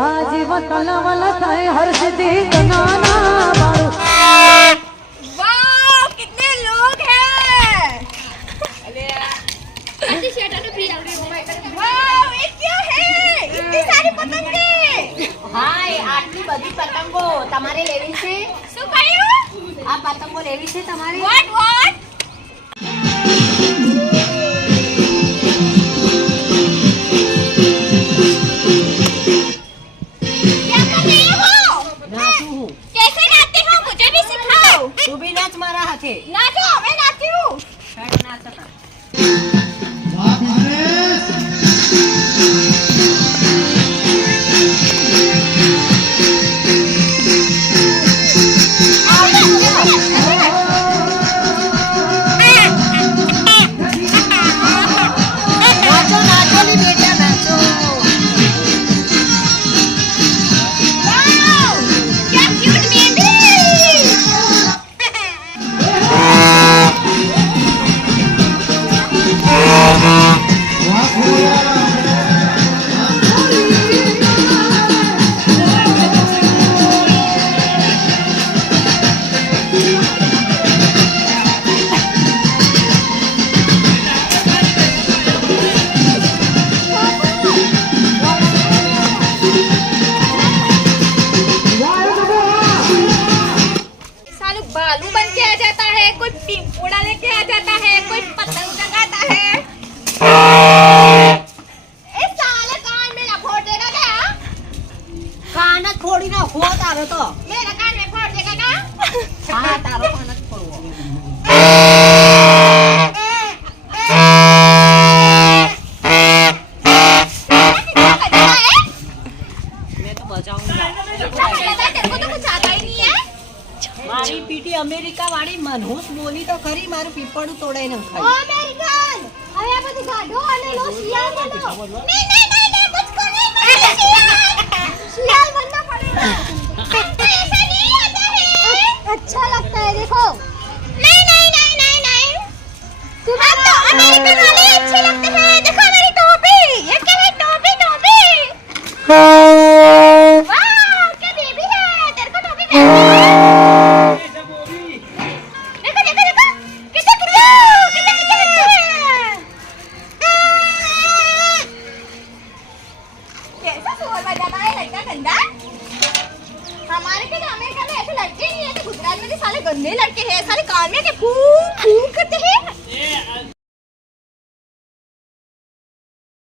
आजीवन कलवल थाए हर सिद्धि बनाना बारू। वाह कितने लोग हैं। वाह ये क्या है इतनी सारी पतंगे। હાય આટલી બધી પતંગો તમારે લેવી છે? શું કહ્યું? આ પતંગો લેવી છે તમારે? What what? क्या कर रहे हो? નાચું હું. कैसे नाचते हो मुझे भी सिखाओ। તું બી નાચ મારા હાથે. नाचो मैं नाचती हूँ। ચાલ નાચ તા. નાચો નાચો ની બેટા નાચો. वाओ क्या क्यूट बेबी। सालू बालू बन के आ जाता है, कोई पिंपोड़ा लेके आ जाता है, कोई पतंग जगाता है। ए साले कान में ना फोड़ देगा क्या? કાન જ ફોડી નાખો તારો તો. मेरा कान में फोड़ देगा क्या? હા તારો કાન જ ફોડવો. क्या करता है? મેં તો બચાઉંગા. क्या करता है? तेरे को तो कुछ आता ही नहीं है। મારી પીટી અમેરિકા વાળી મનહૂસ બોલી તો ખરી મારું પીપળું તોડાઈ ओ નાખાય. अमेरिकन, હવે આ બધું ગાઢો અને લો શિયાળ બનો। नहीं नहीं नहीं नहीं मुझको नहीं बनना शियाल। शियाल बनना पड़ेगा। ऐसा नहीं आता है। अच्छा लगता है देखो। नहीं नहीं नहीं नहीं नहीं। तुम्हें तो अमेरिकन वाले अच्छे लगते हैं। देखो मेरी टोपी। ये क्या है टोपी टोपी। वाह क्या बेबी है। तेरे को टोपी पहननी है। देखो देखो देखो कितना क्यूट कितना क्यूट है। कैसा शोर बजाता है लड़का गंदा। हमारे के अमेरिका में ऐसे लड़के नहीं है तो गुजरात में तो साले गंदे लड़के हैं। साले कान में के फू फू करते हैं।